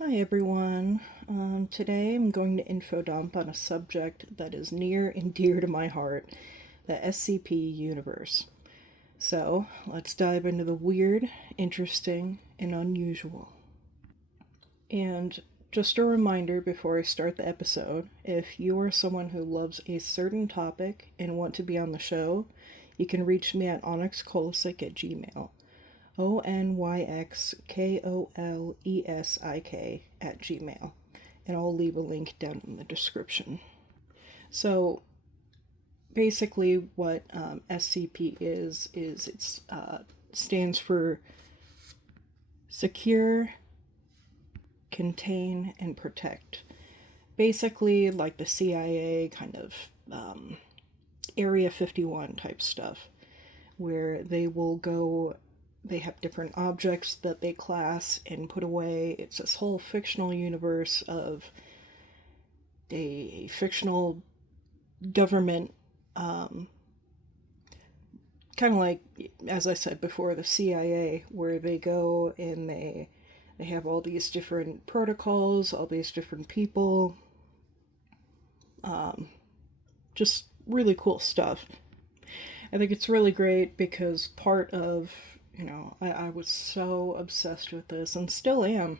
Hi everyone. Today I'm going to info dump on a subject that is near and dear to my heart, the SCP universe. So let's dive into the weird, interesting, and unusual. And just a reminder before I start the episode, if you are someone who loves a certain topic and want to be on the show, you can reach me at onyxkolesik at gmail. onyxkolesik and I'll leave a link down in the description. So basically, what SCP is it stands for Secure, Contain, and Protect. Basically, like the CIA kind of Area 51 type stuff, where they have different objects that they class and put away. It's this whole fictional universe of a fictional government, kind of like, as I said before, the CIA, where they go and they have all these different protocols, all these different people, just really cool stuff. I think it's really great because part of, I was so obsessed with this and still am.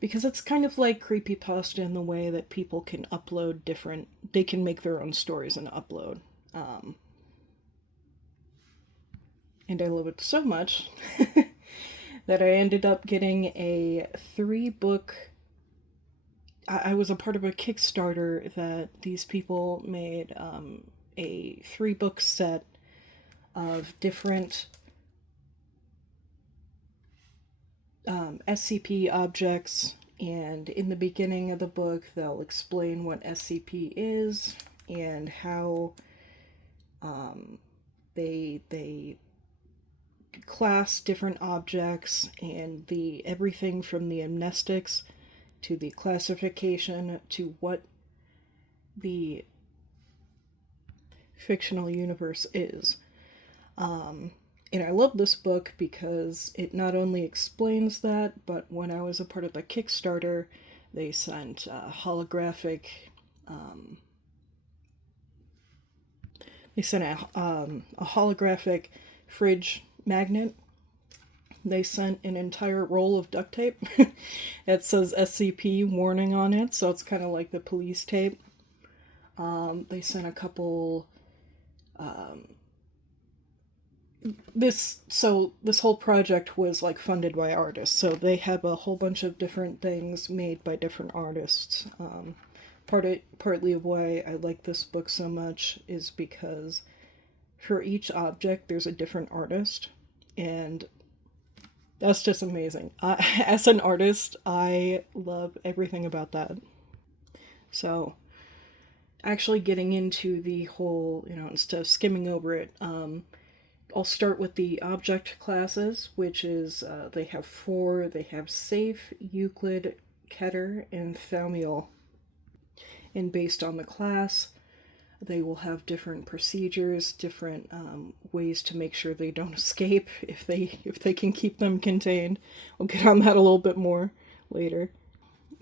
Because it's kind of like creepypasta in the way that people can upload they can make their own stories and upload. Um, and I love it so much that I ended up getting a 3 book. I was a part of a Kickstarter that these people made, a 3 book set of different SCP objects, and in the beginning of the book, they'll explain what SCP is and how they class different objects and the everything from the amnestics to the classification to what the fictional universe is. And I love this book because it not only explains that, but when I was a part of the Kickstarter, they sent a holographic fridge magnet. They sent an entire roll of duct tape. It says SCP warning on it, so it's kind of like the police tape. They sent a couple. This whole project was like funded by artists, so they have a whole bunch of different things made by different artists. Partly of why I like this book so much is because for each object there's a different artist, and that's just amazing. As an artist, I love everything about that. So, actually getting into the whole, instead of skimming over it, I'll start with the object classes, which is they have 4. They have Safe, Euclid, Keter, and Thaumiel. And based on the class, they will have different procedures, different ways to make sure they don't escape if they can keep them contained. We'll get on that a little bit more later.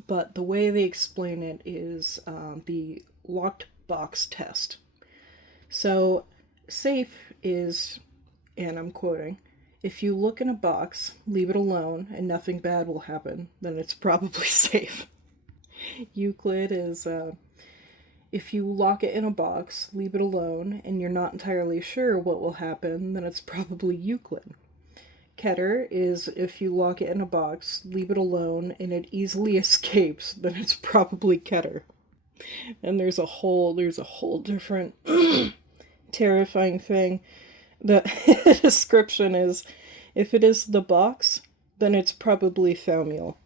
But the way they explain it is the locked box test. So, safe is, and I'm quoting, if you look in a box, leave it alone, and nothing bad will happen, then it's probably safe. Euclid is, if you lock it in a box, leave it alone, and you're not entirely sure what will happen, then it's probably Euclid. Keter is if you lock it in a box, leave it alone, and it easily escapes, then it's probably Keter. And there's a whole different terrifying thing. The description is, if it is the box, then it's probably Thaumiel.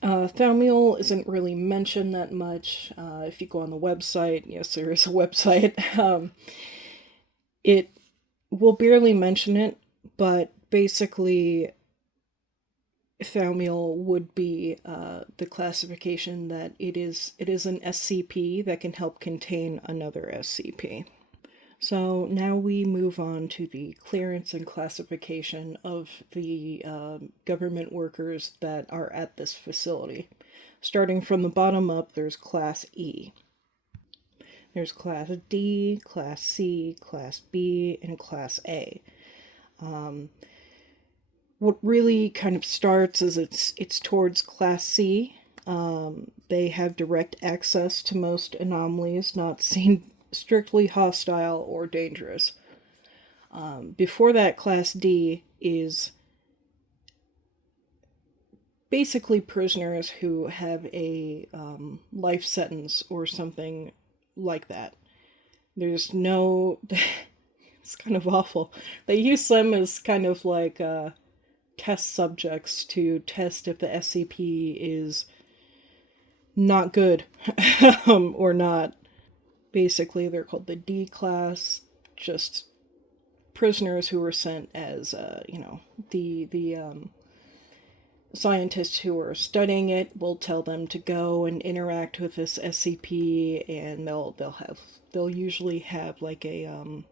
Thaumiel isn't really mentioned that much. If you go on the website, yes, there is a website. It will barely mention it, but basically, Thaumiel would be the classification that it is an SCP that can help contain another SCP. So now we move on to the clearance and classification of the government workers that are at this facility. Starting from the bottom up, there's Class E. There's Class D, Class C, Class B, and Class A. What really kind of starts is it's towards Class C. They have direct access to most anomalies, not seen strictly hostile or dangerous. Before that, Class D is basically prisoners who have a life sentence or something like that. There's no... It's kind of awful. They use them as kind of like test subjects to test if the SCP is not good or not. Basically, they're called the D class, just prisoners who were sent as, the scientists who are studying it will tell them to go and interact with this SCP, and they'll usually have like a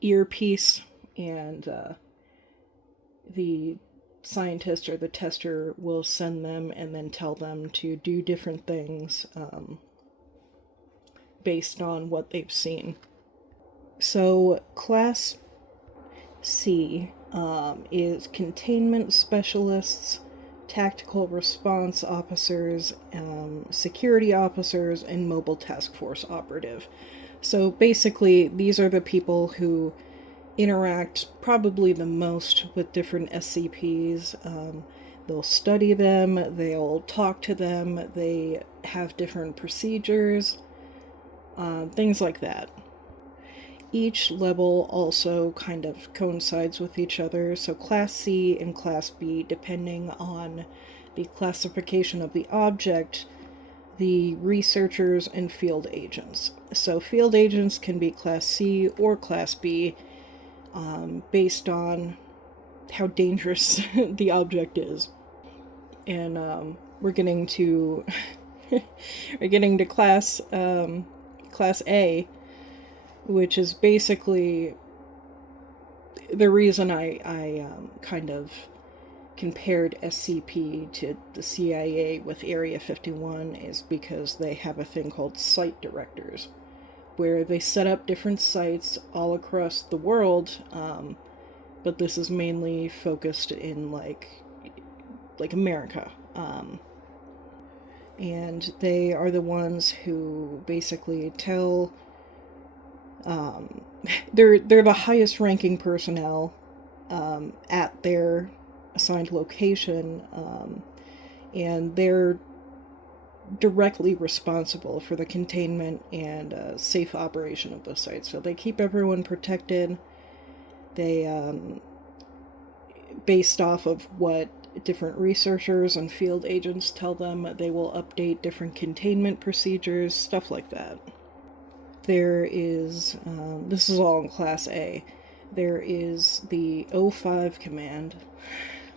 earpiece, and the scientist or the tester will send them and then tell them to do different things based on what they've seen. So Class C is containment specialists, tactical response officers, security officers, and mobile task force operative. So basically, these are the people who interact probably the most with different SCPs. They'll study them, they'll talk to them, they have different procedures, things like that. Each level also kind of coincides with each other, so Class C and Class B, depending on the classification of the object, the researchers and field agents. So field agents can be Class C or Class B, based on how dangerous the object is. And we're getting to Class A, which is basically the reason I kind of compared SCP to the CIA with Area 51 is because they have a thing called site directors, where they set up different sites all across the world, but this is mainly focused in like America. And they are the ones who basically tell... they're the highest ranking personnel at their assigned location, and they're directly responsible for the containment and safe operation of those sites. So they keep everyone protected. They, based off of what different researchers and field agents tell them, they will update different containment procedures, stuff like that. There is, this is all in Class A, there is the O5 command,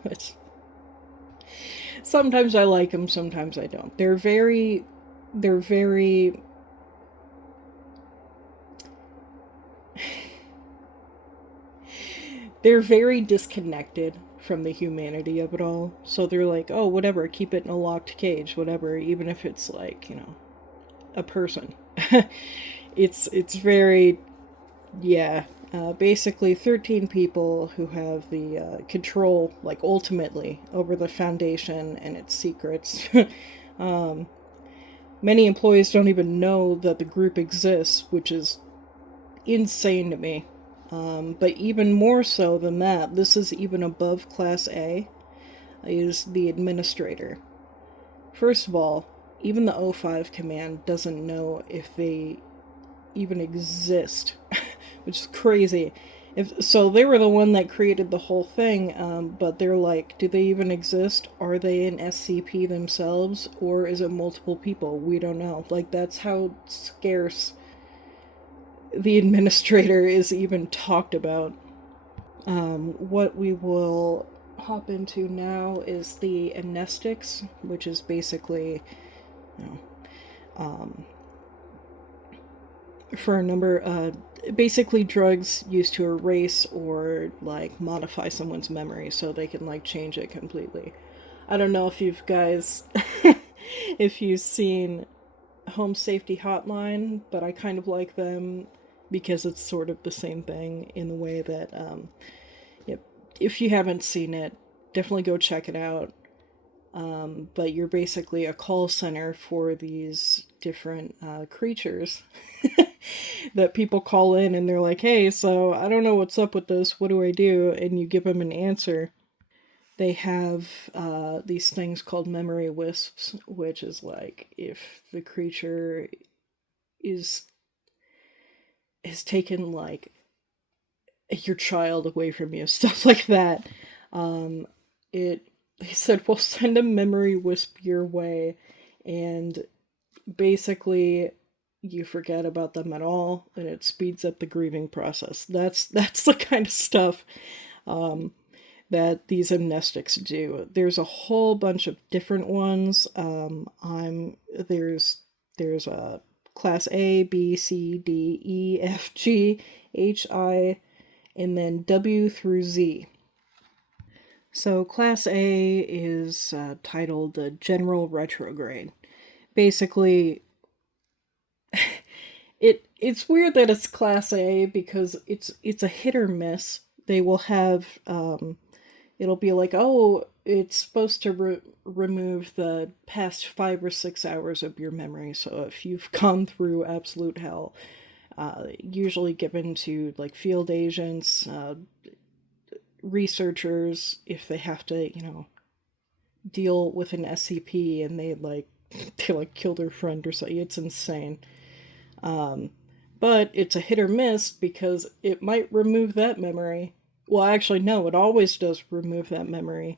which sometimes I like them, sometimes I don't. They're very disconnected from the humanity of it all. So they're like, oh, whatever, keep it in a locked cage, whatever, even if it's like, a person. It's very, yeah, basically 13 people who have the control, like, ultimately, over the Foundation and its secrets. Many employees don't even know that the group exists, which is insane to me. But even more so than that, this is even above Class A, is the administrator. First of all, even the O5 command doesn't know if they even exist, which is crazy. So they were the one that created the whole thing, but they're like, do they even exist? Are they an SCP themselves, or is it multiple people? We don't know. Like, that's how scarce the administrator is even talked about. What we will hop into now is the amnestics, which is basically, for a number, basically drugs used to erase or like modify someone's memory so they can like change it completely. I don't know if you've guys if you've seen Home Safety Hotline, but I kind of like them because it's sort of the same thing in the way that yep, if you haven't seen it, definitely go check it out. But you're basically a call center for these different creatures that people call in and they're like, hey, so I don't know what's up with this. What do I do? And you give them an answer. They have these things called memory wisps, which is like if the creature is has taken like your child away from you, stuff like that. Um, it He said we'll send a memory wisp your way, and basically you forget about them at all, and it speeds up the grieving process. That's the kind of stuff um, that these amnestics do. There's a whole bunch of different ones. There's a class A, B, C, D, E, F, G, H, I, and then W through Z. So class A is titled General Retrograde. Basically, it's weird that it's class A because it's a hit or miss. They will have it'll be like, oh, it's supposed to remove the past 5 or 6 hours of your memory. So if you've gone through absolute hell, usually given to like field agents, researchers, if they have to, deal with an SCP and they like kill their friend or something. It's insane. Um, but it's a hit or miss because it might remove that memory. Well, actually, no, it always does remove that memory,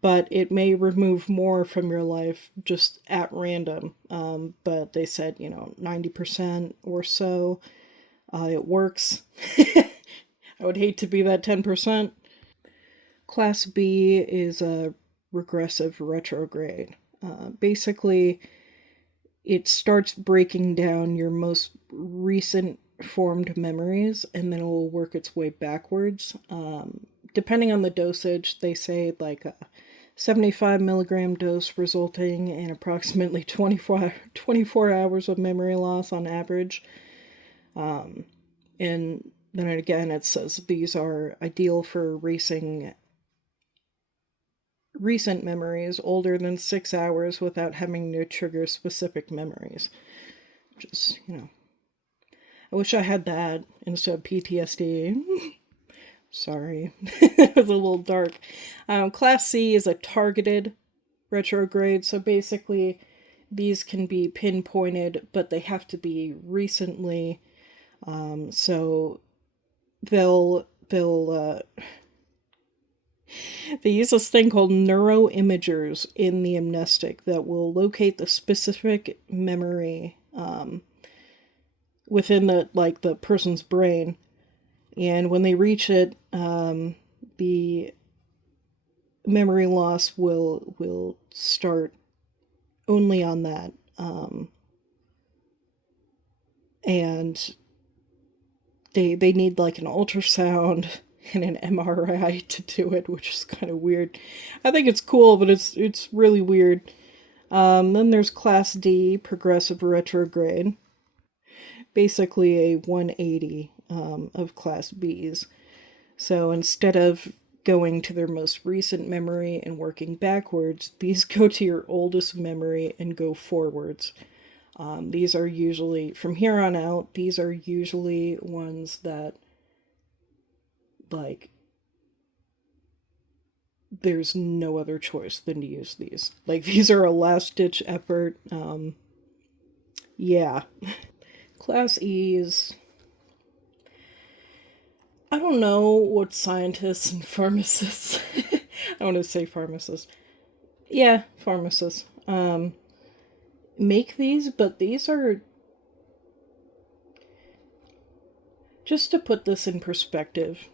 but it may remove more from your life just at random. But they said, 90% or so, it works. I would hate to be that 10%. Class B is a regressive retrograde. Basically, it starts breaking down your most recent formed memories and then it will work its way backwards. Depending on the dosage, they say like a 75 milligram dose resulting in approximately 24 hours of memory loss on average. And then again, it says these are ideal for erasing recent memories older than 6 hours without having to trigger specific memories. Which is, I wish I had that instead of PTSD. Sorry, it was a little dark. Class C is a targeted retrograde, so basically these can be pinpointed, but they have to be recently. So they'll they use this thing called neuroimagers in the amnestic that will locate the specific memory within the person's brain, and when they reach it, the memory loss will start only on that, and they need like an ultrasound and an MRI to do it, which is kind of weird. I think it's cool, but it's really weird. Then there's Class D, Progressive Retrograde, basically a 180 of Class Bs. So instead of going to their most recent memory and working backwards, these go to your oldest memory and go forwards. These are usually, from here on out, these are usually ones that, like, there's no other choice than to use these. Like, these are a last ditch effort. Yeah. Class E's. I don't know what scientists and pharmacists. I want to say pharmacists. Yeah, pharmacists. Make these, but these are. Just to put this in perspective,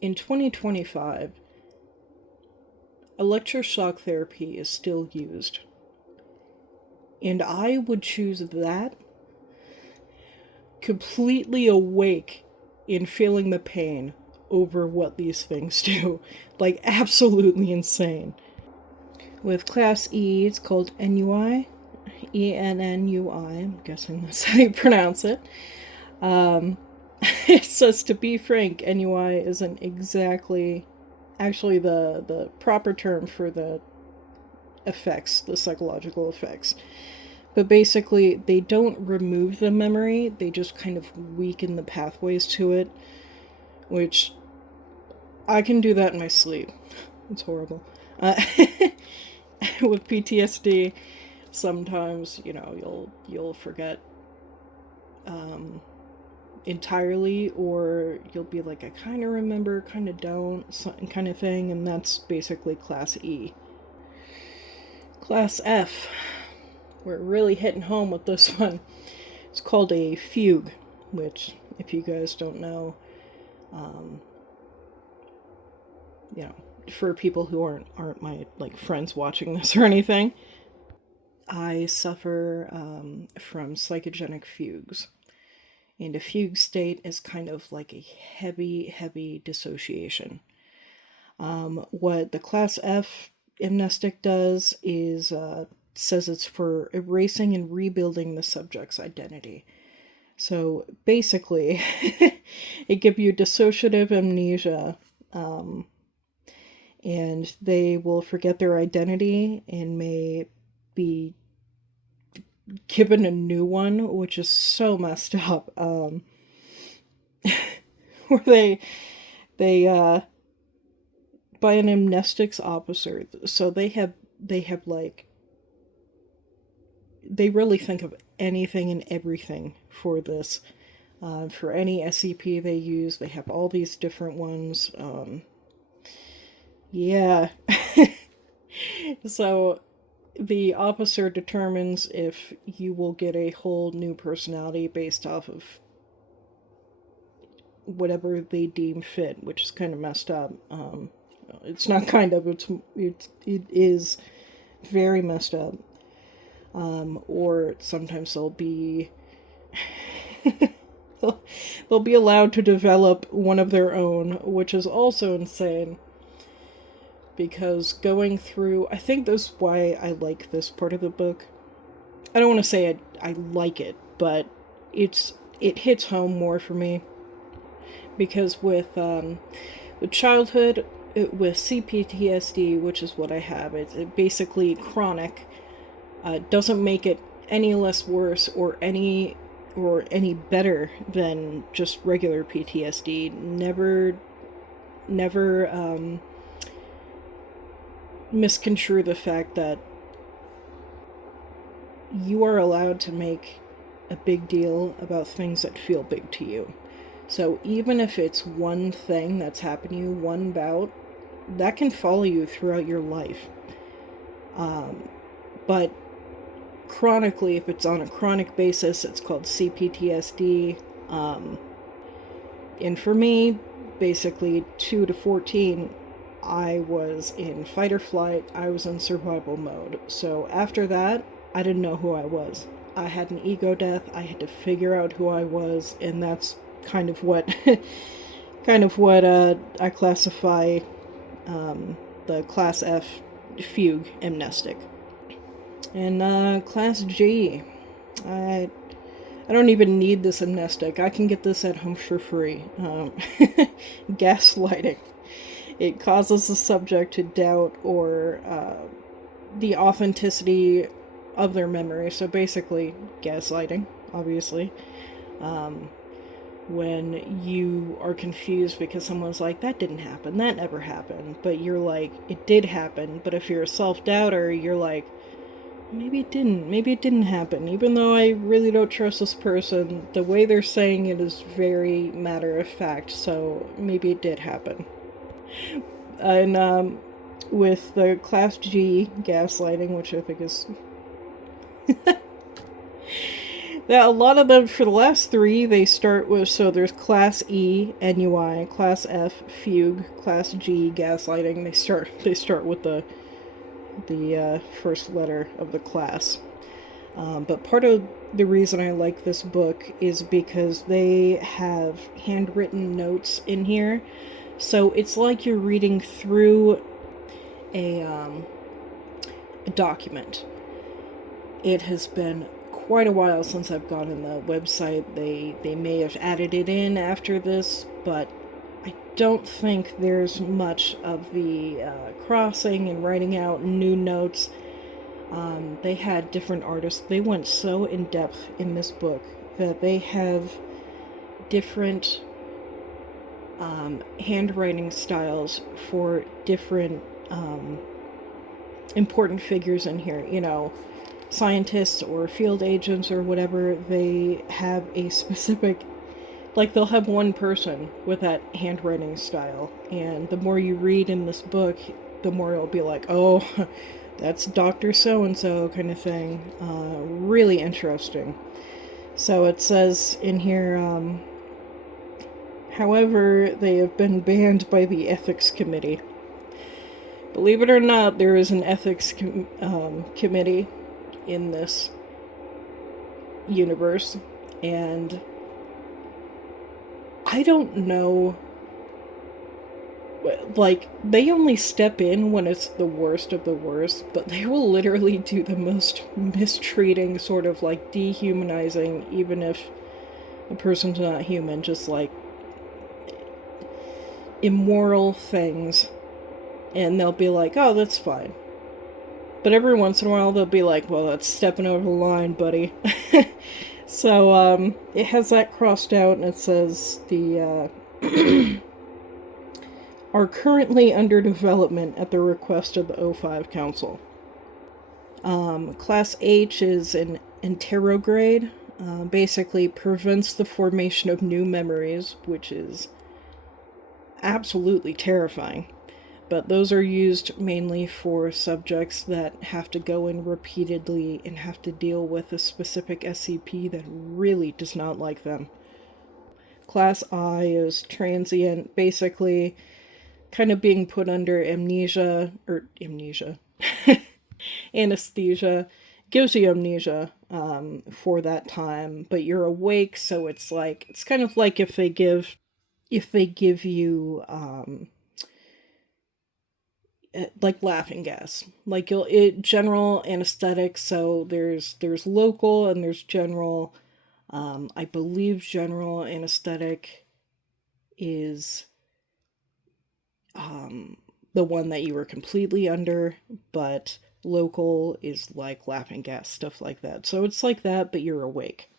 in 2025, electroshock therapy is still used. And I would choose that completely awake in feeling the pain over what these things do. Like, absolutely insane. With Class E, it's called NUI. ENNUI, I'm guessing that's how you pronounce it. It says, to be frank, NUI isn't exactly actually the proper term for the effects, the psychological effects. But basically, they don't remove the memory, they just kind of weaken the pathways to it, which I can do that in my sleep. It's horrible. With PTSD, sometimes, you'll forget entirely, or you'll be like, I kind of remember, kind of don't, kind of thing, and that's basically Class E. Class F, we're really hitting home with this one. It's called a fugue, which, if you guys don't know, for people who aren't my friends watching this or anything, I suffer from psychogenic fugues. And a fugue state is kind of like a heavy dissociation. What the Class F amnestic does is says it's for erasing and rebuilding the subject's identity. So basically, it gives you dissociative amnesia, and they will forget their identity and may be given a new one, which is so messed up. Where they by an amnestics officer, so they have like, they really think of anything and everything for this. For any SCP they use, they have all these different ones. Yeah. So the officer determines if you will get a whole new personality based off of whatever they deem fit, which is kind of messed up. It's not kind of, it is very messed up. Or sometimes they'll be they'll be allowed to develop one of their own, which is also insane. Because going through, I think that's why I like this part of the book. I don't want to say I like it, but it hits home more for me. Because with childhood, with CPTSD, which is what I have, it's basically chronic. Doesn't make it any less worse or any better than just regular PTSD. Never misconstrue the fact that you are allowed to make a big deal about things that feel big to you. So even if it's one thing that's happened to you, one bout, that can follow you throughout your life. But chronically, if it's on a chronic basis, it's called CPTSD. And for me, basically 2 to 14, I was in fight or flight, I was in survival mode. So after that, I didn't know who I was. I had an ego death, I had to figure out who I was, and that's kind of what I classify the Class F fugue amnestic. And Class G, I don't even need this amnestic. I can get this at home for free. Gaslighting. It causes the subject to doubt or the authenticity of their memory. So basically, gaslighting, obviously. When you are confused because someone's like, that didn't happen, that never happened. But you're like, it did happen. But if you're a self-doubter, you're like, maybe it didn't happen. Even though I really don't trust this person, the way they're saying it is very matter of fact, so maybe it did happen. And with the Class G gaslighting, which I think is that a lot of them, for the last 3, they start with, so there's Class E, NUI, Class F, fugue, Class G, gaslighting. They start with the first letter of the class. But part of the reason I like this book is because they have handwritten notes in here. So it's like you're reading through a document. It has been quite a while since I've gone in the website. They may have added it in after this, but I don't think there's much of the crossing and writing out new notes. They had different artists. They went so in depth in this book that they have different handwriting styles for different important figures in here. You know, scientists or field agents or whatever, they have a specific, like, they'll have one person with that handwriting style, and the more you read in this book, the more it'll be like, oh, that's Dr. So-and-so kind of thing. Really interesting. So it says in here, however, they have been banned by the ethics committee. Believe it or not, there is an ethics committee in this universe, and I don't know, like, they only step in when it's the worst of the worst, but they will literally do the most mistreating, sort of like dehumanizing, even if a person's not human, just like immoral things, and they'll be like, oh, that's fine. But every once in a while they'll be like, well, that's stepping over the line, buddy. So, it has that crossed out, and it says the, are currently under development at the request of the O5 Council. Class H is an interrograde. Basically prevents the formation of new memories, which is absolutely terrifying. But those are used mainly for subjects that have to go in repeatedly and have to deal with a specific SCP that really does not like them. Class I is transient, basically kind of being put under anesthesia, gives you amnesia for that time, but you're awake, so it's like, it's kind of like if they give you like laughing gas, like general anesthetic. So there's local and there's general. I believe general anesthetic is the one that you were completely under, but local is like laughing gas, stuff like that. So it's like that, but you're awake.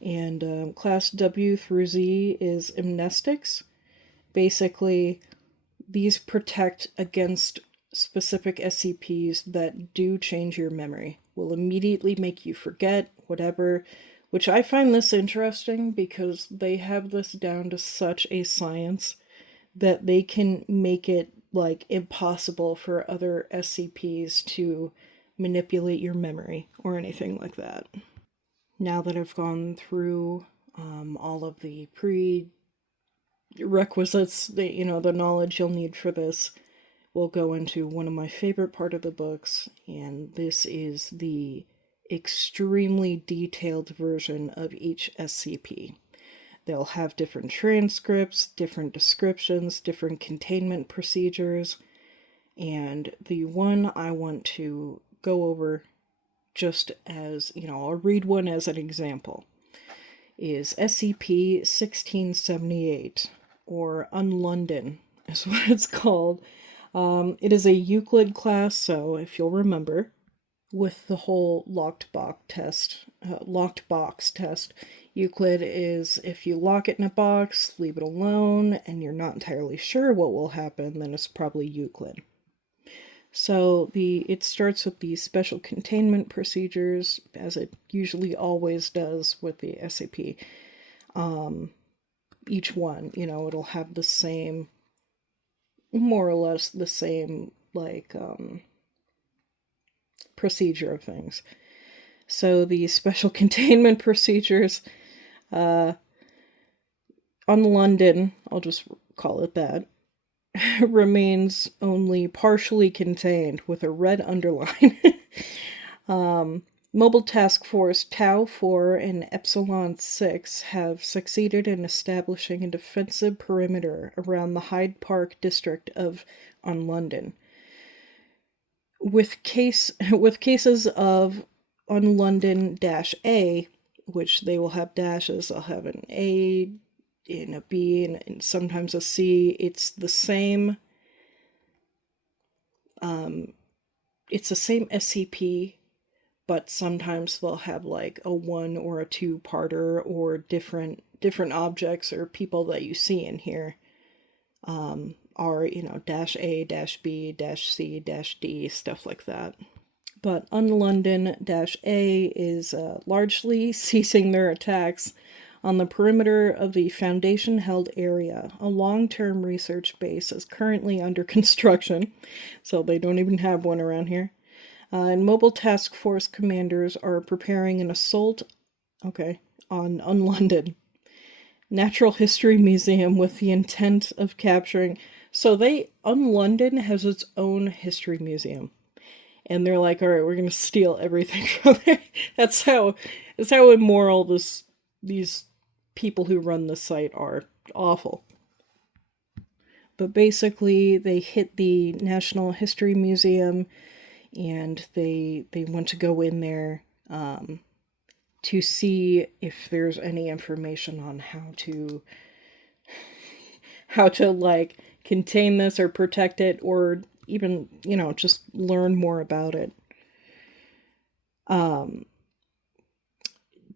And class W through Z is amnestics. Basically, these protect against specific SCPs that do change your memory, will immediately make you forget whatever, which I find this interesting because they have this down to such a science that they can make it like impossible for other SCPs to manipulate your memory or anything like that. Now that I've gone through all of the prerequisites, the knowledge you'll need for this, we'll go into one of my favorite part of the books, and this is the extremely detailed version of each SCP. They'll have different transcripts, different descriptions, different containment procedures, and the one I want to go over, just as, I'll read one as an example, is SCP-1678, or Unlondon is what it's called. It is a Euclid class, so if you'll remember, with the whole locked box test, Euclid is if you lock it in a box, leave it alone, and you're not entirely sure what will happen, then it's probably Euclid. So it starts with the special containment procedures, as it usually always does with the SCP. Each one, it'll have the same, more or less the same, like, procedure of things. So the special containment procedures, on London, I'll just call it that, remains only partially contained with a red underline. Mobile Task Force Tau 4 and Epsilon 6 have succeeded in establishing a defensive perimeter around the Hyde Park district of London. With cases of London-A, which they will have dashes, they'll have an A and a B and sometimes a C. It's the same SCP, but sometimes they'll have like a 1 or a 2-parter or different objects or people that you see in here are, dash A, dash B, dash C, dash D, stuff like that. But London-A is largely ceasing their attacks on the perimeter of the Foundation-held area. A long-term research base is currently under construction, so they don't even have one around here. And Mobile Task Force commanders are preparing an assault, on London Natural History Museum with the intent of capturing. So London has its own history museum. And they're like, all right, we're going to steal everything from there. That's how immoral these people who run the site are. Awful. But basically, they hit the National History Museum, and they want to go in there to see if there's any information on how to like contain this or protect it, or even, just learn more about it.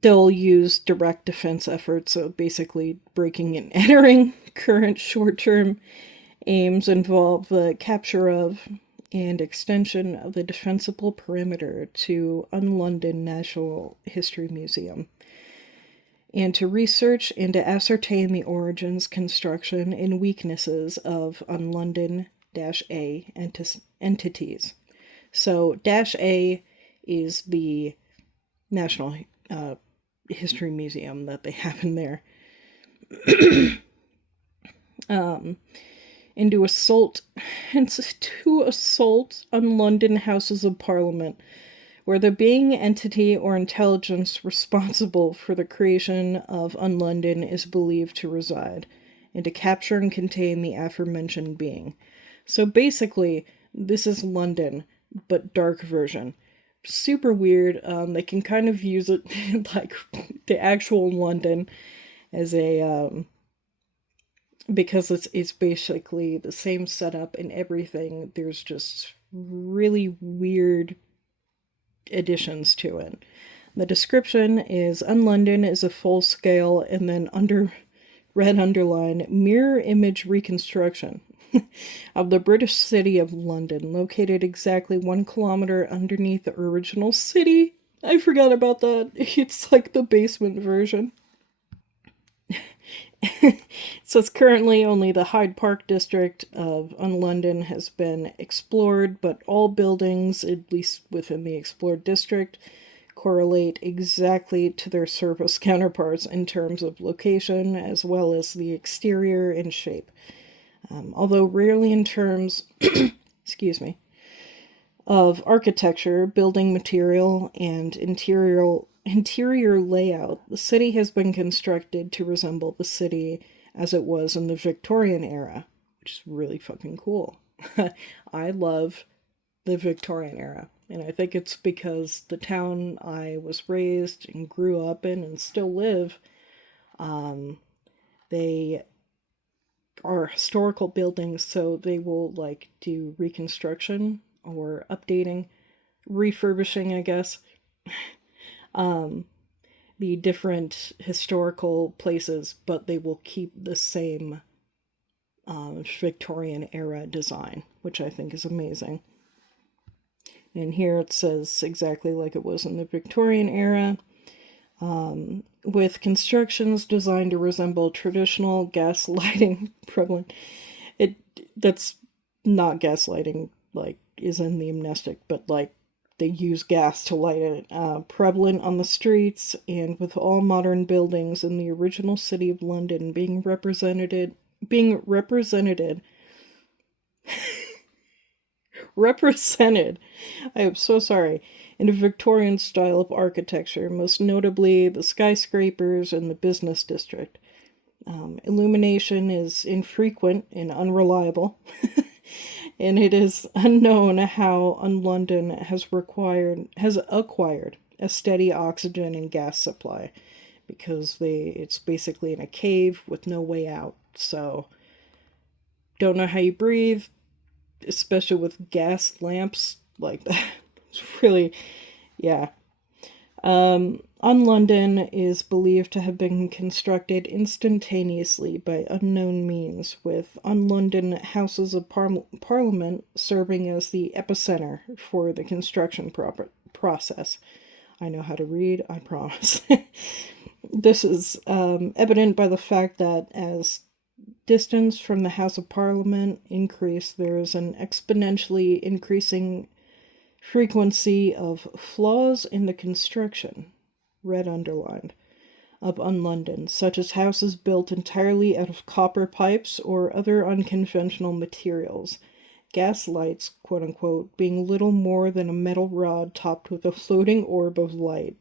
They'll use direct defense efforts, so basically breaking and entering. Current short-term aims involve the capture of and extension of the defensible perimeter to London Natural History Museum, and to research and to ascertain the origins, construction, and weaknesses of London-A entities. So -A is the National History Museum that they have in there. And to assault on London Houses of Parliament, where the being, entity, or intelligence responsible for the creation of London is believed to reside, and to capture and contain the aforementioned being. So basically, this is London, but dark version. Super weird. They can kind of use it like the actual London as a because it's basically the same setup and everything. There's just really weird additions to it. The description is London is a full-scale and then red underline mirror image reconstruction of the British city of London, located exactly 1 kilometer underneath the original city. I forgot about that. It's like the basement version. So it's currently only the Hyde Park district of London has been explored, but all buildings, at least within the explored district, correlate exactly to their surface counterparts in terms of location as well as the exterior and shape. Although rarely in terms, of architecture, building material, and interior layout, the city has been constructed to resemble the city as it was in the Victorian era, which is really fucking cool. I love the Victorian era, and I think it's because the town I was raised and grew up in and still live, they are historical buildings, so they will like do reconstruction or updating, refurbishing, I guess, the different historical places, but they will keep the same Victorian era design, which I think is amazing. And here it says exactly like it was in the Victorian era, with constructions designed to resemble traditional gas lighting prevalent. That's not gas lighting, like, is in the amnestic, but like they use gas to light it, prevalent on the streets, and with all modern buildings in the original city of London being represented represented, I am so sorry, in a Victorian style of architecture, most notably the skyscrapers and the business district. Illumination is infrequent and unreliable, and it is unknown how London has acquired a steady oxygen and gas supply, because it's basically in a cave with no way out. So don't know how you breathe, especially with gas lamps like that. It's really, yeah. London is believed to have been constructed instantaneously by unknown means, with London Houses of Parliament serving as the epicenter for the construction process. I know how to read, I promise. This is evident by the fact that as distance from the House of Parliament increase, there is an exponentially increasing frequency of flaws in the construction, red underlined, of London, such as houses built entirely out of copper pipes or other unconventional materials, gas lights, quote unquote, being little more than a metal rod topped with a floating orb of light,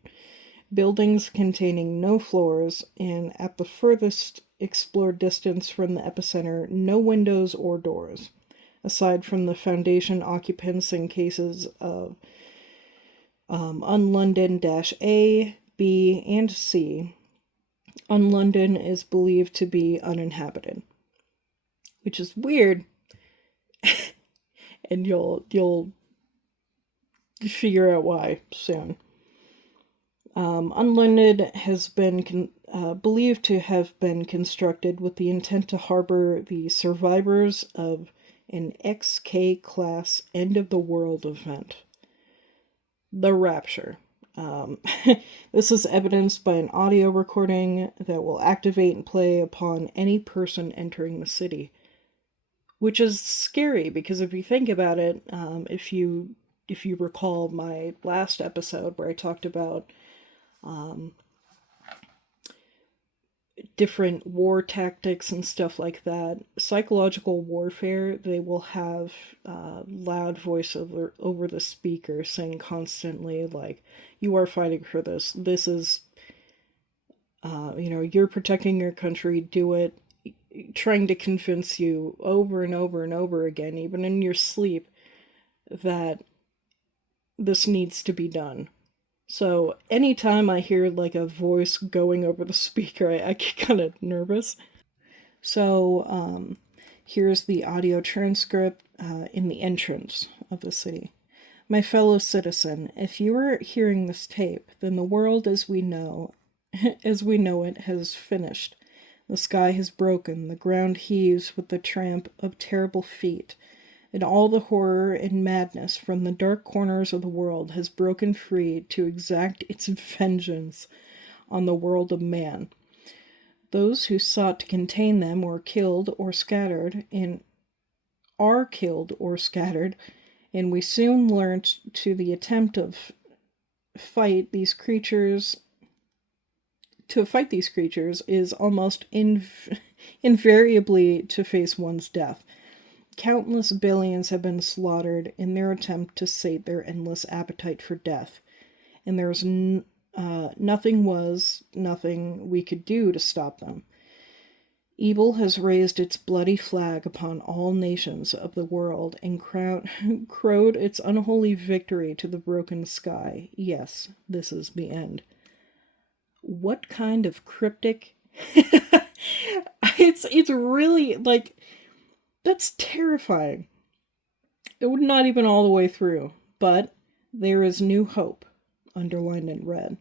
buildings containing no floors, and at the furthest explored distance from the epicenter, no windows or doors, aside from the foundation occupants in cases of London-A, B, and C. London is believed to be uninhabited, which is weird, and you'll figure out why soon. London has been believed to have been constructed with the intent to harbor the survivors of an XK class end of the world event, the Rapture. This is evidenced by an audio recording that will activate and play upon any person entering the city, which is scary because if you think about it, if you recall my last episode where I talked about different war tactics and stuff like that, psychological warfare, they will have loud voice over the speaker saying constantly, like, you are fighting for this. This is, you're protecting your country, do it. Trying to convince you over and over and over again, even in your sleep, that this needs to be done. So anytime I hear like a voice going over the speaker, I get kind of nervous. So here's the audio transcript in the entrance of the city. My fellow citizen, if you are hearing this tape, then the world as we know it has finished. The sky has broken, the ground heaves with the tramp of terrible feet, and all the horror and madness from the dark corners of the world has broken free to exact its vengeance on the world of man. Those who sought to contain them were killed or scattered, and are killed or scattered, and we soon learnt to the attempt of fight these creatures is almost invariably to face one's death. Countless billions have been slaughtered in their attempt to sate their endless appetite for death, and there was nothing we could do to stop them. Evil has raised its bloody flag upon all nations of the world and crowed its unholy victory to the broken sky. Yes, this is the end. What kind of cryptic... It's really, like, that's terrifying. It would not even all the way through, but there is new hope, underlined in red.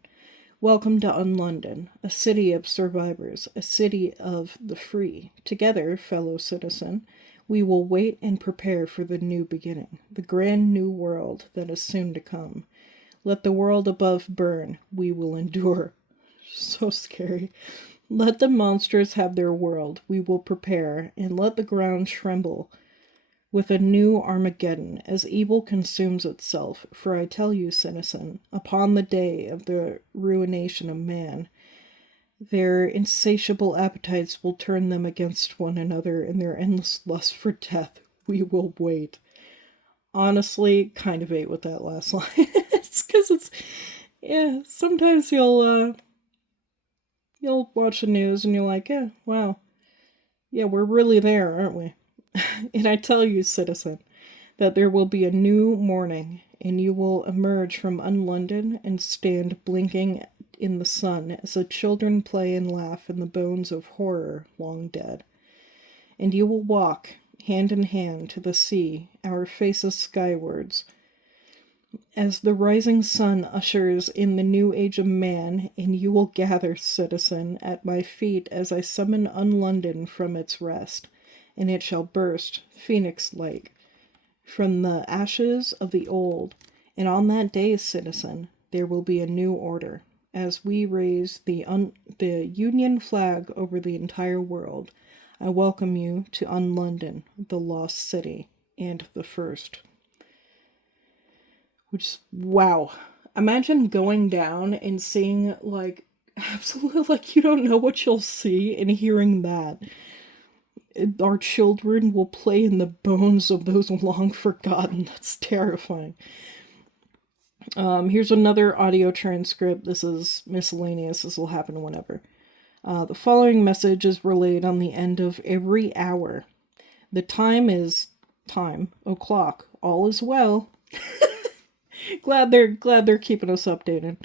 Welcome to London, a city of survivors, a city of the free. Together, fellow citizen, we will wait and prepare for the new beginning, the grand new world that is soon to come. Let the world above burn, we will endure. So scary. Let the monsters have their world, we will prepare, and let the ground tremble with a new Armageddon as evil consumes itself. For I tell you, citizen, upon the day of the ruination of man, their insatiable appetites will turn them against one another in their endless lust for death. We will wait. honestly kind of ate with that last line. It's because yeah, sometimes you'll watch the news and you're like, yeah, wow, yeah, we're really there, aren't we? And I tell you, citizen, that there will be a new morning, and you will emerge from Unlondon and stand blinking in the sun as the children play and laugh in the bones of horror long dead. And you will walk, hand in hand, to the sea, our faces skywards, as the rising sun ushers in the new age of man, and you will gather, citizen, at my feet as I summon Unlondon from its rest, and it shall burst, phoenix-like, from the ashes of the old, and on that day, citizen, there will be a new order. As we raise the Union flag over the entire world, I welcome you to Unlondon, the lost city, and the first. Which, wow. Imagine going down and seeing, like, absolutely, like, you don't know what you'll see, and hearing that. Our children will play in the bones of those long forgotten. That's terrifying. Here's another audio transcript. This is miscellaneous. This will happen whenever. The following message is relayed on the end of every hour. The time is o'clock. All is well. Glad they're keeping us updated.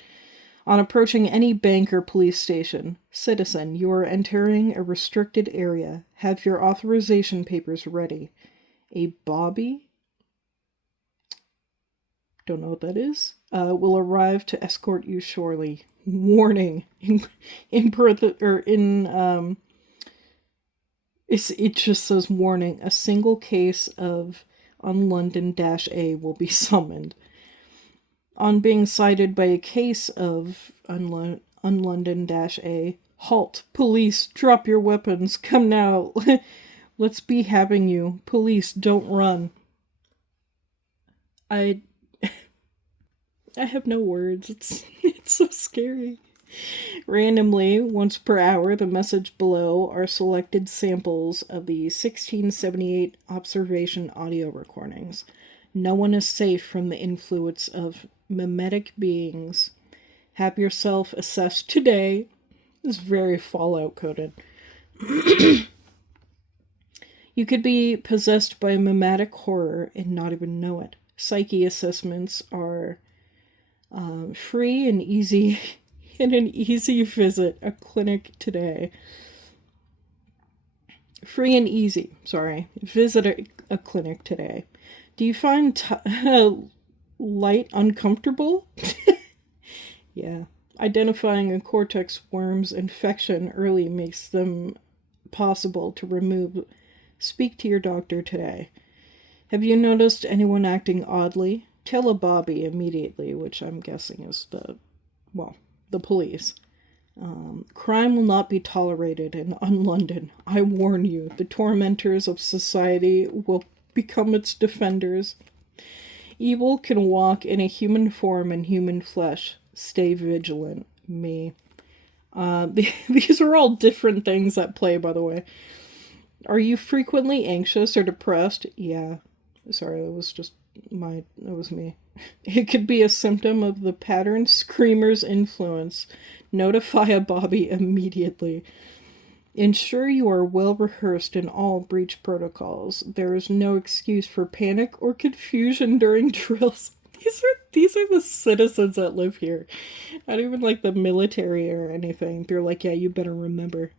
On approaching any bank or police station, citizen, you are entering a restricted area. Have your authorization papers ready. A bobby, don't know what that is, will arrive to escort you shortly. Warning. It just says warning. A single case of Unlondon-A will be summoned. On being cited by a case of Unlondon-A, halt, police, drop your weapons, come now, let's be having you, police, don't run. I have no words, it's so scary. Randomly, once per hour, the message below are selected samples of the 1678 observation audio recordings. No one is safe from the influence of mimetic beings. Have yourself assessed today. It's very Fallout coded. You could be possessed by mimetic horror and not even know it. Psyche assessments are free and easy in an easy visit a clinic today. Free and easy, visit a clinic today. Do you find light uncomfortable? Yeah. Identifying a cortex worm's infection early makes them possible to remove. Speak to your doctor today. Have you noticed anyone acting oddly? Tell a bobby immediately, which I'm guessing is the police. Crime will not be tolerated in Unlondon. I warn you, the tormentors of society will become its defenders. Evil can walk in a human form and human flesh. Stay vigilant. Me. These are all different things at play, by the way. Are you frequently anxious or depressed? Yeah. Sorry, that was me. It could be a symptom of the pattern screamer's influence. Notify a bobby immediately. Ensure you are well rehearsed in all breach protocols. There is no excuse for panic or confusion during drills. These are the citizens that live here. Not even like the military or anything. They're like, yeah, you better remember.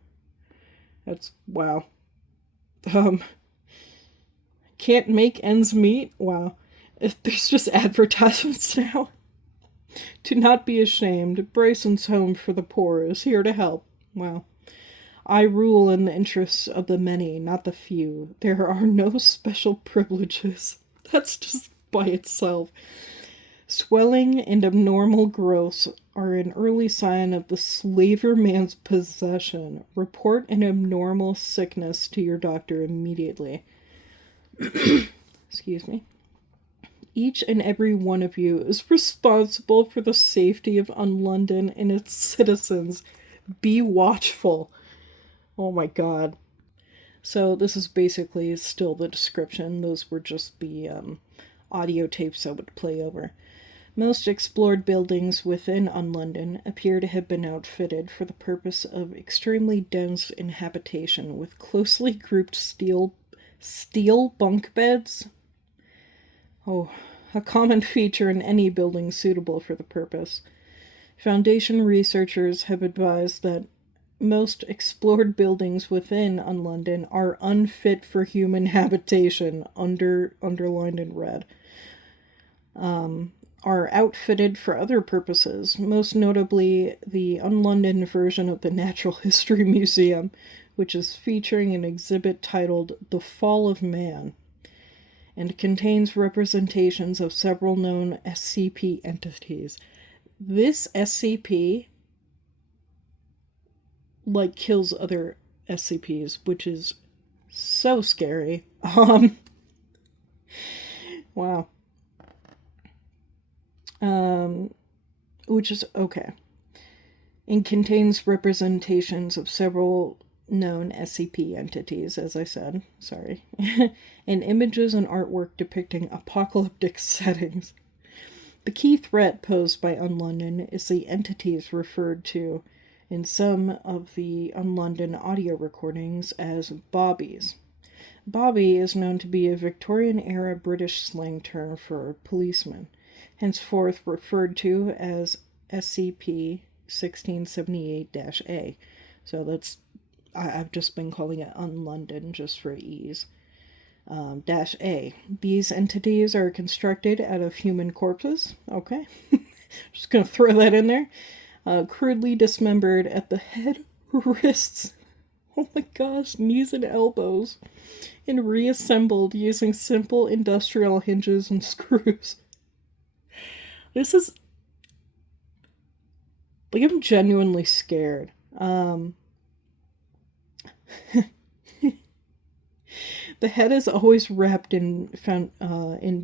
That's wow. Can't make ends meet? Wow. There's just advertisements now. Do not be ashamed. Bryson's Home for the Poor is here to help. Wow. I rule in the interests of the many, not the few. There are no special privileges. That's just by itself. Swelling and abnormal growths are an early sign of the slaver man's possession. Report an abnormal sickness to your doctor immediately. Excuse me. Each and every one of you is responsible for the safety of Unlondon and its citizens. Be watchful. Oh my god. So this is basically still the description. Those were just the audio tapes that would play over. Most explored buildings within Unlondon appear to have been outfitted for the purpose of extremely dense inhabitation with closely grouped steel bunk beds. Oh, a common feature in any building suitable for the purpose. Foundation researchers have advised that most explored buildings within Unlondon are unfit for human habitation, underlined in red. Are outfitted for other purposes, most notably the Unlondon version of the Natural History Museum, which is featuring an exhibit titled The Fall of Man, and contains representations of several known SCP entities. This SCP, like, kills other SCPs, which is so scary. Wow. Which is okay. And contains representations of several known SCP entities, as I said. Sorry. And images and artwork depicting apocalyptic settings. The key threat posed by Unlondon is the entities referred to in some of the Unlondon audio recordings as bobbies. Bobby is known to be a Victorian-era British slang term for policeman, henceforth referred to as SCP 1678-A. So that's, I've just been calling it Unlondon just for ease. -A. These entities are constructed out of human corpses. Okay. Just gonna throw that in there. Crudely dismembered at the head, wrists, oh my gosh, knees and elbows, and reassembled using simple industrial hinges and screws. This is, like, I'm genuinely scared. The head is always wrapped in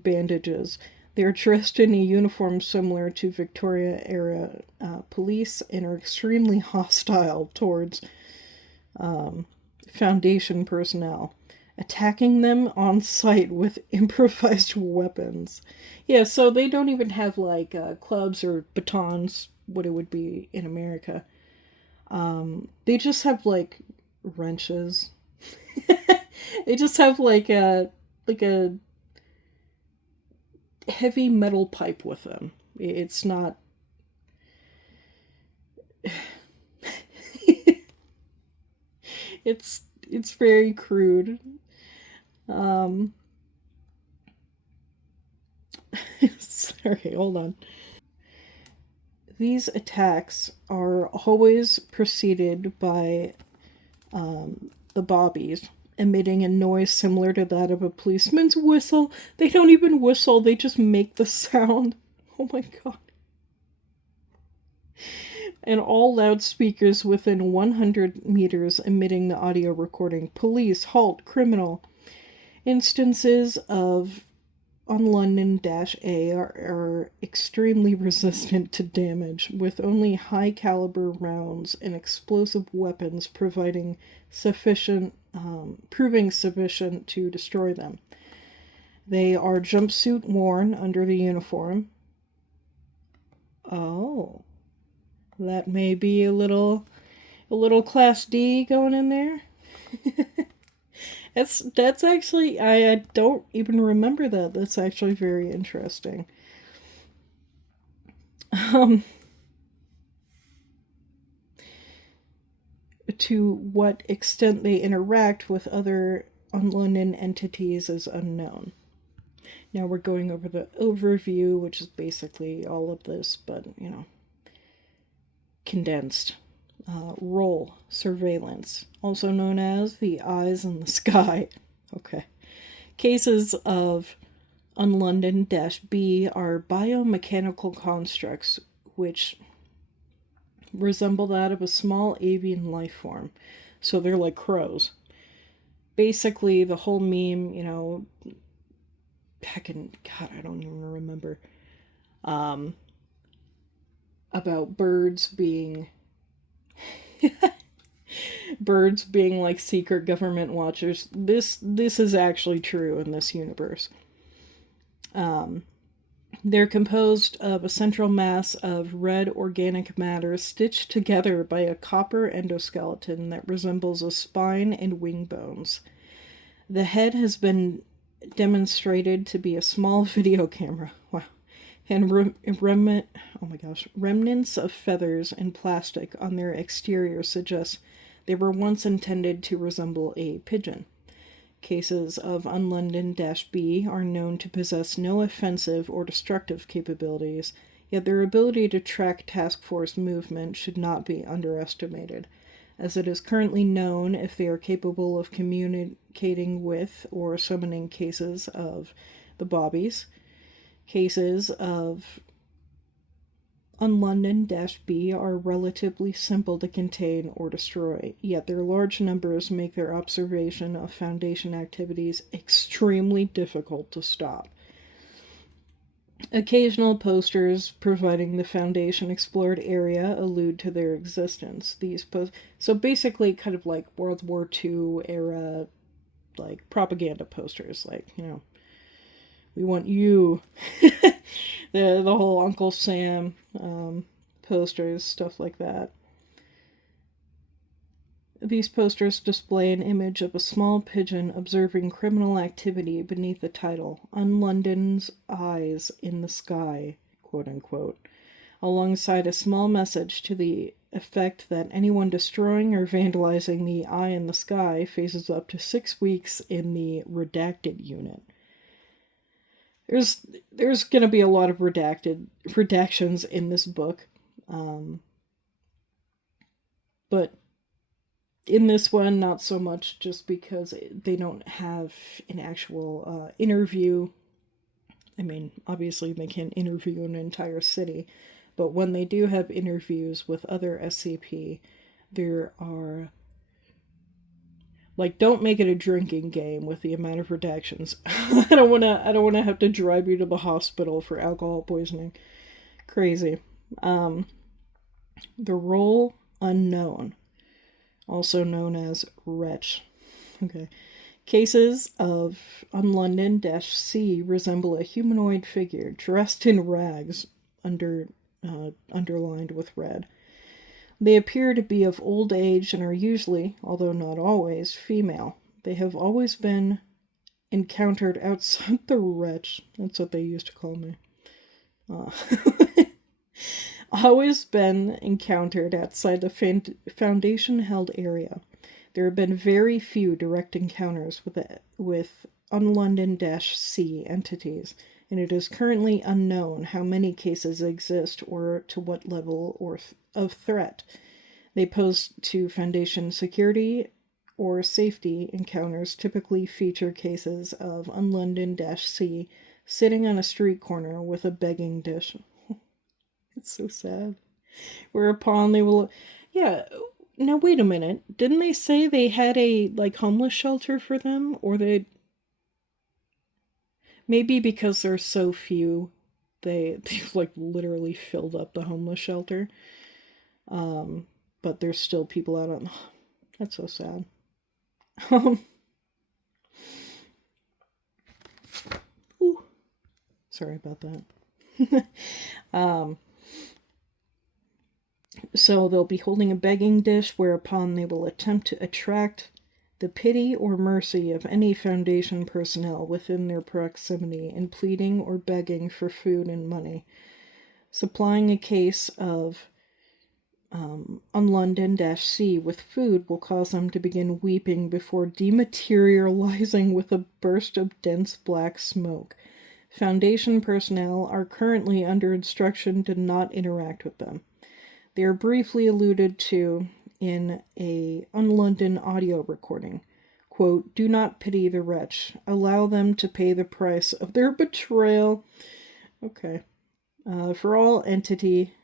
bandages. They are dressed in a uniform similar to Victoria-era police and are extremely hostile towards Foundation personnel, attacking them on sight with improvised weapons. Yeah, so they don't even have, like, clubs or batons, what it would be in America. They just have, like, wrenches. They just have, like a heavy metal pipe with them. It's not... it's very crude. Sorry, hold on. These attacks are always preceded by the bobbies emitting a noise similar to that of a policeman's whistle. They don't even whistle, they just make the sound. Oh my god. And all loudspeakers within 100 meters emitting the audio recording. Police, halt, criminal. Instances of Unlondon-A are extremely resistant to damage, with only high-caliber rounds and explosive weapons proving sufficient to destroy them. They are jumpsuit worn under the uniform. Oh, that may be a little Class D going in there. That's actually, I don't even remember that. That's actually very interesting. To what extent they interact with other Unlondon entities is unknown. Now we're going over the overview, which is basically all of this, but, you know, condensed. Role, surveillance, also known as the eyes in the sky. Okay. Cases of Unlondon-B are biomechanical constructs which resemble that of a small avian life form. So they're like crows. Basically, the whole meme, you know, God, I don't even remember, about birds being like secret government watchers. This is actually true in this universe. They're composed of a central mass of red organic matter stitched together by a copper endoskeleton that resembles a spine and wing bones. The head has been demonstrated to be a small video camera. Wow. And remnants of feathers and plastic on their exterior suggest they were once intended to resemble a pigeon. Cases of Unlondon-B are known to possess no offensive or destructive capabilities, yet their ability to track task force movement should not be underestimated. As it is currently known if they are capable of communicating with or summoning cases of the Bobbies. Cases of Unlondon-B are relatively simple to contain or destroy, yet their large numbers make their observation of Foundation activities extremely difficult to stop. Occasional posters providing the Foundation explored area allude to their existence. So basically kind of like World War II era like propaganda posters, like, we want you. the whole Uncle Sam posters, stuff like that. These posters display an image of a small pigeon observing criminal activity beneath the title, Unlondon's Eyes in the Sky, quote unquote, alongside a small message to the effect that anyone destroying or vandalizing the eye in the sky faces up to 6 weeks in the redacted unit. There's going to be a lot of redactions in this book, but in this one, not so much, just because they don't have an actual interview. I mean, obviously they can't interview an entire city, but when they do have interviews with other SCP, there are... Like, don't make it a drinking game with the amount of redactions. I don't wanna have to drive you to the hospital for alcohol poisoning. Crazy. The role unknown, also known as Wretch. Okay. Cases of Unlondon-C resemble a humanoid figure dressed in rags, underlined with red. They appear to be of old age and are usually, although not always, female. They have always been encountered outside the Wretch. That's what they used to call me. Always been encountered outside the Foundation-held area. There have been very few direct encounters with Unlondon-C entities, and it is currently unknown how many cases exist or to what level of threat they pose to Foundation security or safety. Encounters typically feature cases of Unlondon-C sitting on a street corner with a begging dish. It's so sad. Whereupon they will... Yeah, now wait a minute. Didn't they say they had a, homeless shelter for them? Or they... Maybe because there's so few, they've, literally filled up the homeless shelter. But there's still people out on... That's so sad. Ooh. Sorry about that. So they'll be holding a begging dish, whereupon they will attempt to attract the pity or mercy of any Foundation personnel within their proximity in pleading or begging for food and money. Supplying a case of Unlondon-C with food will cause them to begin weeping before dematerializing with a burst of dense black smoke. Foundation personnel are currently under instruction to not interact with them. They are briefly alluded to in a Unlondon audio recording. Quote, "Do not pity the wretch. Allow them to pay the price of their betrayal." Okay. For all eternity.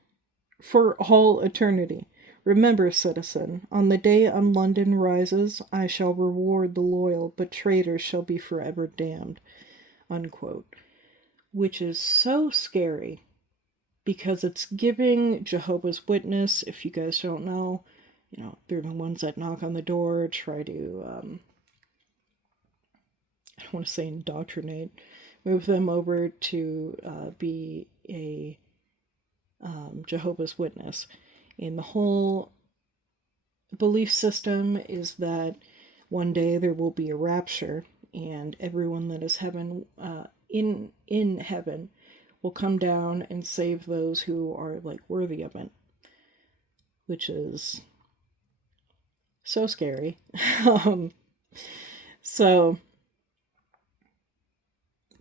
Remember, citizen, on the day Unlondon rises, I shall reward the loyal, but traitors shall be forever damned. Unquote. Which is so scary, because it's giving Jehovah's Witness, if you guys don't know, they're the ones that knock on the door, try to, I don't want to say indoctrinate, move them over to be a Jehovah's Witness. And the whole belief system is that one day there will be a rapture, and everyone that is in heaven will come down and save those who are like worthy of it, which is so scary. So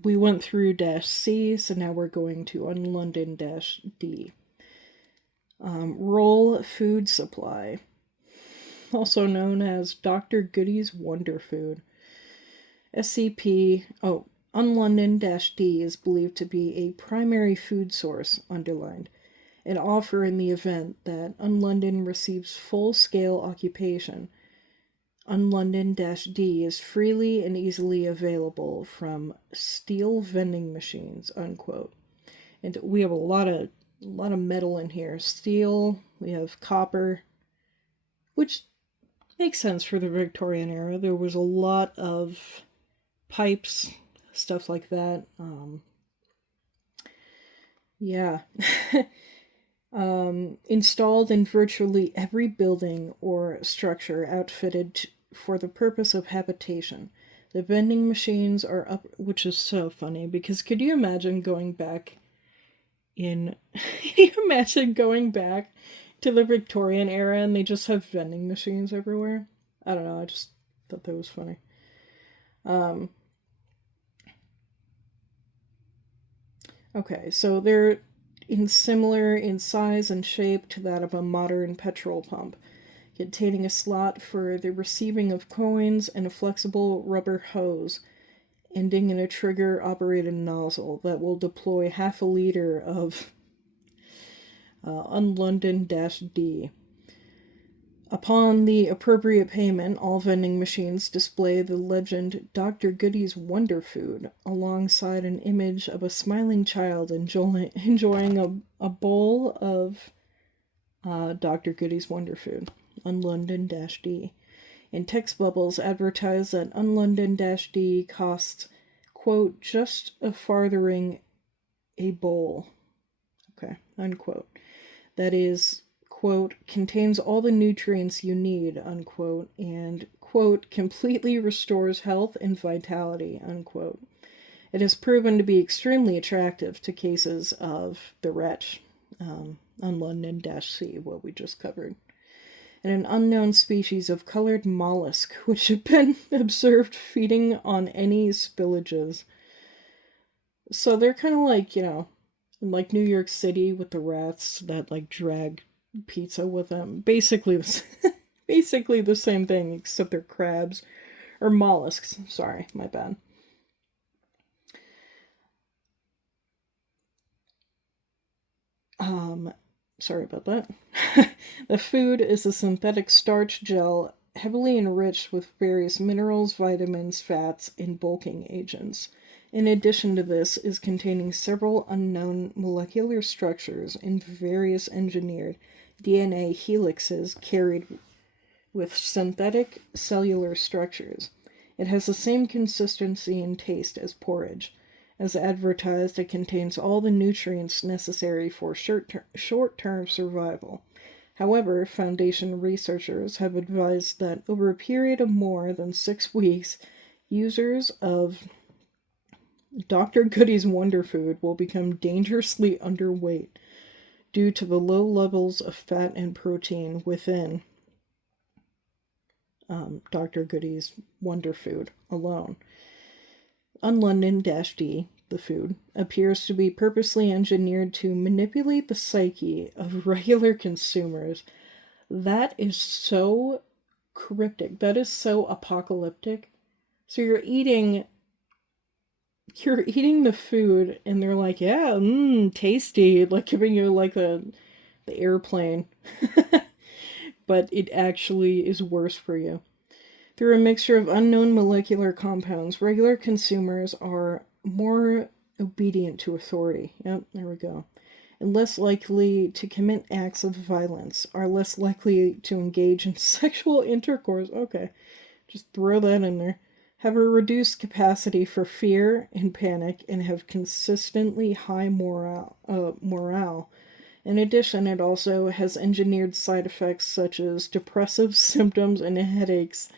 we went through -C, so now we're going to Unlondon -D. Roll food supply, also known as Dr. Goody's Wonder Food. SCP, Unlondon-D is believed to be a primary food source, underlined, an offer in the event that Unlondon receives full-scale occupation. Unlondon-D is freely and easily available from steel vending machines, unquote. And we have a lot of metal in here. Steel, we have copper, which makes sense for the Victorian era. There was a lot of pipes, stuff like that. Yeah. Installed in virtually every building or structure outfitted for the purpose of habitation. The vending machines are up, which is so funny, because could you imagine going back to the Victorian era and they just have vending machines everywhere? I don't know, I just thought that was funny. Okay, so they're similar in size and shape to that of a modern petrol pump, containing a slot for the receiving of coins and a flexible rubber hose, ending in a trigger-operated nozzle that will deploy half a liter of Unlondon-D. Upon the appropriate payment, all vending machines display the legend Dr. Goody's Wonder Food alongside an image of a smiling child enjoying a bowl of Dr. Goody's Wonder Food, Unlondon-D. And text bubbles advertise that Unlondon-D costs, quote, just a farthing a bowl, okay, unquote. That is, quote, contains all the nutrients you need, unquote, and, quote, completely restores health and vitality, unquote. It has proven to be extremely attractive to cases of the retch, Unlondon-C, what we just covered, and an unknown species of colored mollusk, which have been observed feeding on any spillages. So they're kind of like, like New York City with the rats that, like, drag pizza with them. Basically the same thing, except they're crabs. Or mollusks. Sorry, my bad. Sorry about that. The food is a synthetic starch gel heavily enriched with various minerals, vitamins, fats, and bulking agents. In addition to this, is containing several unknown molecular structures and various engineered DNA helixes carried with synthetic cellular structures. It has the same consistency and taste as porridge. As advertised, it contains all the nutrients necessary for short-term survival. However, Foundation researchers have advised that over a period of more than 6 weeks, users of Dr. Goody's Wonder Food will become dangerously underweight due to the low levels of fat and protein within Dr. Goody's Wonder Food alone. Unlondon-D, the food, appears to be purposely engineered to manipulate the psyche of regular consumers. That is so cryptic. That is so apocalyptic. So you're eating the food and they're like, yeah, tasty, like giving you like the airplane. But it actually is worse for you. Through a mixture of unknown molecular compounds, regular consumers are more obedient to authority. Yep, there we go. And less likely to commit acts of violence, are less likely to engage in sexual intercourse. Okay, just throw that in there. have a reduced capacity for fear and panic, and have consistently high morale. In addition, it also has engineered side effects such as depressive symptoms and headaches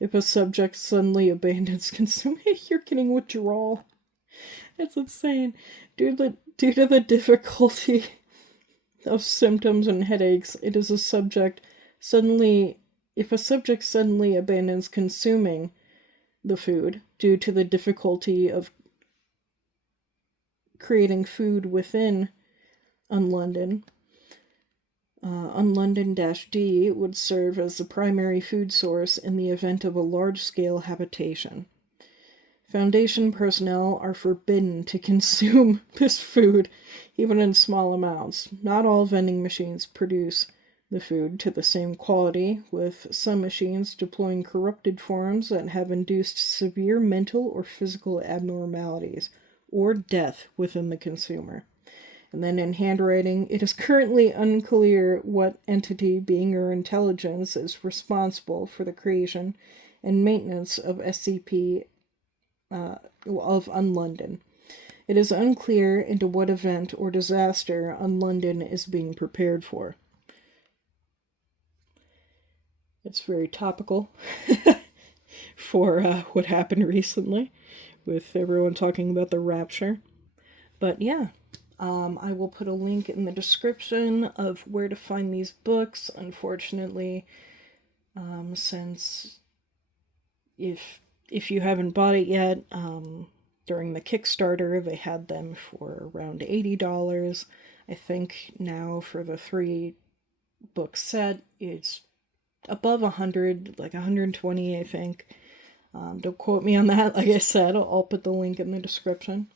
if a subject suddenly abandons consuming. You're getting withdrawal. That's insane. Due to the difficulty of symptoms and headaches, it is a subject suddenly if a subject suddenly abandons consuming the food due to the difficulty of creating food within Unlondon, Unlondon-D would serve as the primary food source in the event of a large-scale habitation. Foundation personnel are forbidden to consume this food, even in small amounts. Not all vending machines produce the food to the same quality, with some machines deploying corrupted forms that have induced severe mental or physical abnormalities or death within the consumer. And then in handwriting, it is currently unclear what entity, being, or intelligence is responsible for the creation and maintenance of SCP of Unlondon. It is unclear into what event or disaster Unlondon is being prepared for. It's very topical for what happened recently with everyone talking about the rapture. But yeah, I will put a link in the description of where to find these books. Unfortunately, since if you haven't bought it yet, during the Kickstarter, they had them for around $80. I think now for the 3-book set, it's above 100, like 120, I think. Don't quote me on that. Like I said, I'll put the link in the description.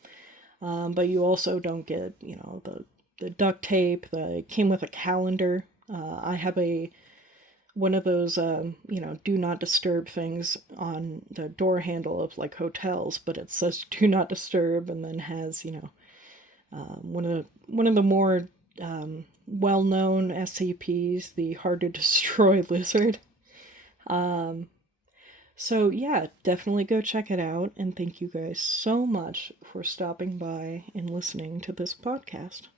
But you also don't get, the duct tape. It came with a calendar. I have one of those, do not disturb things on the door handle of like hotels, but it says do not disturb, and then has, one of the more well-known SCPs, the hard to destroy lizard. So yeah, definitely go check it out, and thank you guys so much for stopping by and listening to this podcast.